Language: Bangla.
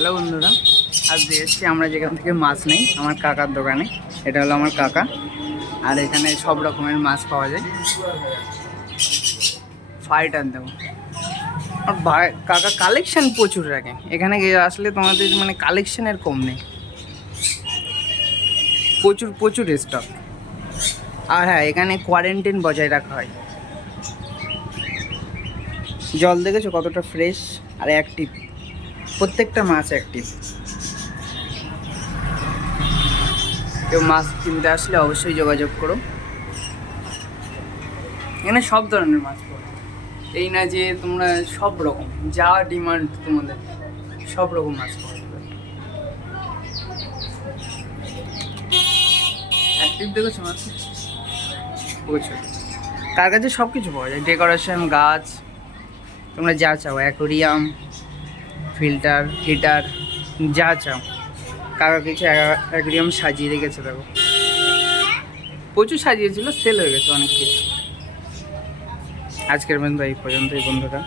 হ্যালো বন্ধুরা, আজ এসেছি আমরা যেখান থেকে মাছ নেই, আমার কাকার দোকানে। এটা হলো আমার কাকা, আর এখানে সব রকমের মাছ পাওয়া যায়। ফাইট আনতে হবে। আর ভাই কাকা কালেকশন প্রচুর রাখে, এখানে আসলে তোমাদের মানে কালেকশনের কম নেই, প্রচুর প্রচুর স্টক। আর হ্যাঁ, এখানে কোয়ারেন্টাইন বজায় রাখা হয়। জল দেখেছো কতটা ফ্রেশ আর অ্যাক্টিভ, প্রত্যেকটা মাছ অ্যাক্টিভ। কেউ মাছ কিনতে আসলে অবশ্যই যোগাযোগ করো, এখানে সব ধরনের মাছ পাবে। এই না যে তোমরা সব রকম যা ডিমান্ড তোমাদের সব রকম মাছ পাওয়া যাবে। অ্যাক্টিভ দেখেছো মাছ প্রচুর। তার কাছে সব কিছু পাওয়া যায়, ডেকোরেশন, গাছ, তোমরা যা চাও, অ্যাকোরিয়াম, ফিল্টার, হিটার, যা চাও। কাকা কিছু অ্যাকোরিয়াম সাজিয়ে রেখেছে, দেখো প্রচুর সাজিয়েছিল, সেল হয়ে গেছে অনেক কিছু। আজকের মতো এই পর্যন্তই বন্ধুরা।